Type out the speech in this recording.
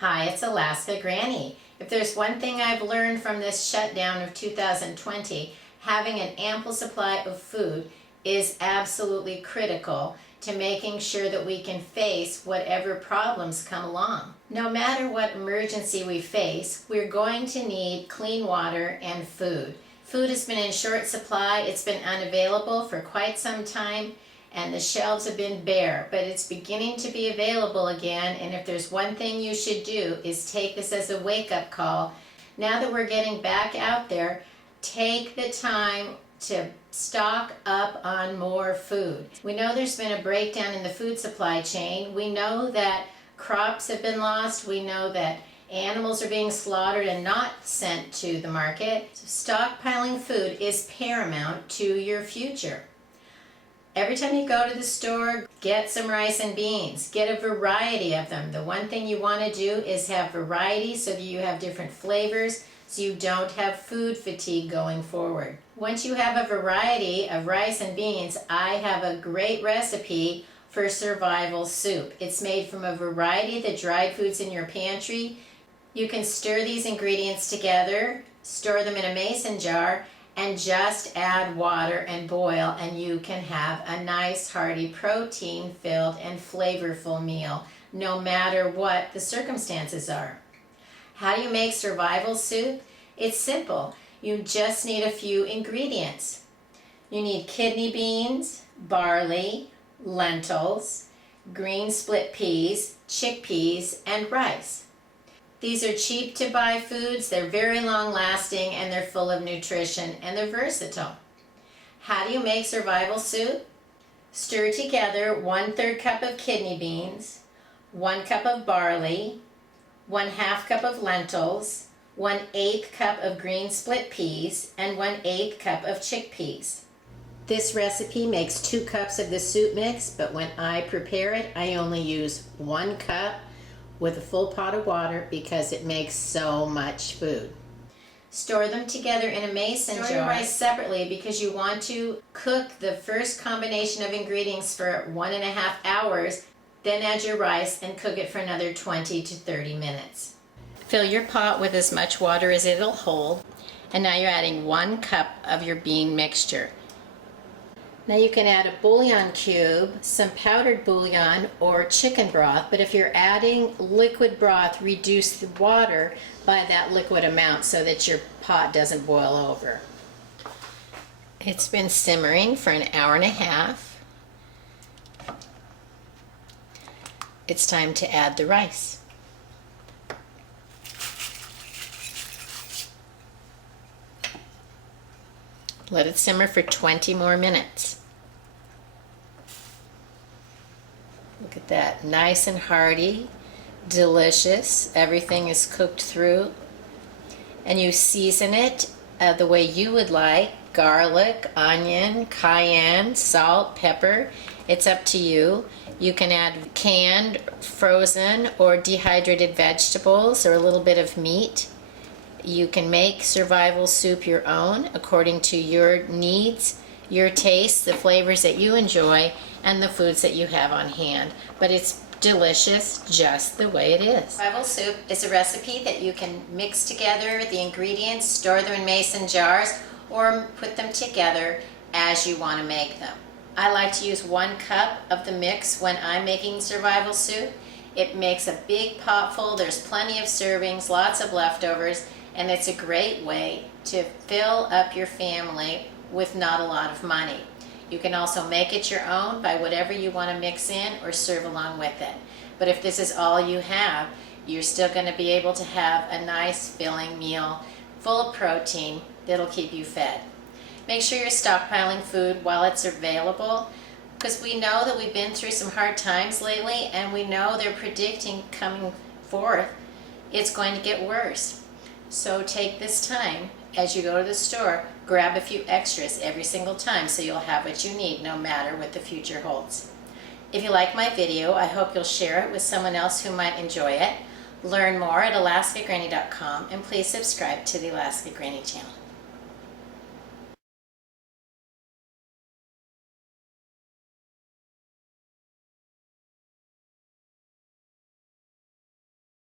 Hi, it's Alaska Granny. If there's one thing I've learned from this shutdown of 2020, having an ample supply of food is absolutely critical to making sure that we can face whatever problems come along. No matter what emergency we face, we're going to need clean water and food. Food has been in short supply, it's been unavailable for quite some time, and the shelves have been bare, but it's beginning to be available again. And if there's one thing you should do is take this as a wake-up call. Now that we're getting back out there, take the time to stock up on more food. We know there's been a breakdown in the food supply chain. We know that crops have been lost. We know that animals are being slaughtered and not sent to the market. So stockpiling food is paramount to your future. Every time you go to the store, get some rice and beans. Get a variety of them. The one thing you want to do is have variety so that you have different flavors, so you don't have food fatigue going forward. Once you have a variety of rice and beans, I have a great recipe for survival soup. It's made from a variety of the dried foods in your pantry. You can stir these ingredients together, store them in a mason jar, and just add water and boil, and you can have a nice hearty protein-filled and flavorful meal, no matter what the circumstances are. How do you make survival soup? It's simple. You just need a few ingredients. You need kidney beans, barley, lentils, green split peas, chickpeas, and rice. These are cheap to buy foods, they're very long lasting, and they're full of nutrition, and they're versatile. How do you make survival soup? Stir together 1/3 cup of kidney beans, 1 cup of barley, 1/2 cup of lentils, 1/8 cup of green split peas, and 1/8 cup of chickpeas. This recipe makes 2 cups of the soup mix, but when I prepare it, I only use 1 cup with a full pot of water because it makes so much food. Store them together in a mason jar. Store your rice separately because you want to cook the first combination of ingredients for 1.5 hours, then add your rice and cook it for another 20 to 30 minutes. Fill your pot with as much water as it'll hold, and now you're adding 1 cup of your bean mixture. Now you can add a bouillon cube, some powdered bouillon, or chicken broth, but if you're adding liquid broth, reduce the water by that liquid amount so that your pot doesn't boil over. It's been simmering for 1.5 hours. It's time to add the rice. Let it simmer for 20 more minutes. Look at that, nice and hearty, delicious. Everything is cooked through. And you season it the way you would like: garlic, onion, cayenne, salt, pepper. It's up to you. You can add canned, frozen, or dehydrated vegetables or a little bit of meat. You can make survival soup your own according to your needs, your tastes, the flavors that you enjoy, and the foods that you have on hand. But it's delicious just the way it is. Survival soup is a recipe that you can mix together the ingredients, store them in mason jars, or put them together as you want to make them. I like to use 1 cup of the mix when I'm making survival soup. It makes a big pot full, there's plenty of servings, lots of leftovers, and it's a great way to fill up your family with not a lot of money. You can also make it your own by whatever you want to mix in or serve along with it. But if this is all you have, you're still going to be able to have a nice filling meal full of protein that'll keep you fed. Make sure you're stockpiling food while it's available, because we know that we've been through some hard times lately, and we know they're predicting coming forth it's going to get worse. So take this time as you go to the store, grab a few extras every single time so you'll have what you need no matter what the future holds. If you like my video, I hope you'll share it with someone else who might enjoy it. Learn more at alaskagranny.com, and please subscribe to the Alaska Granny channel.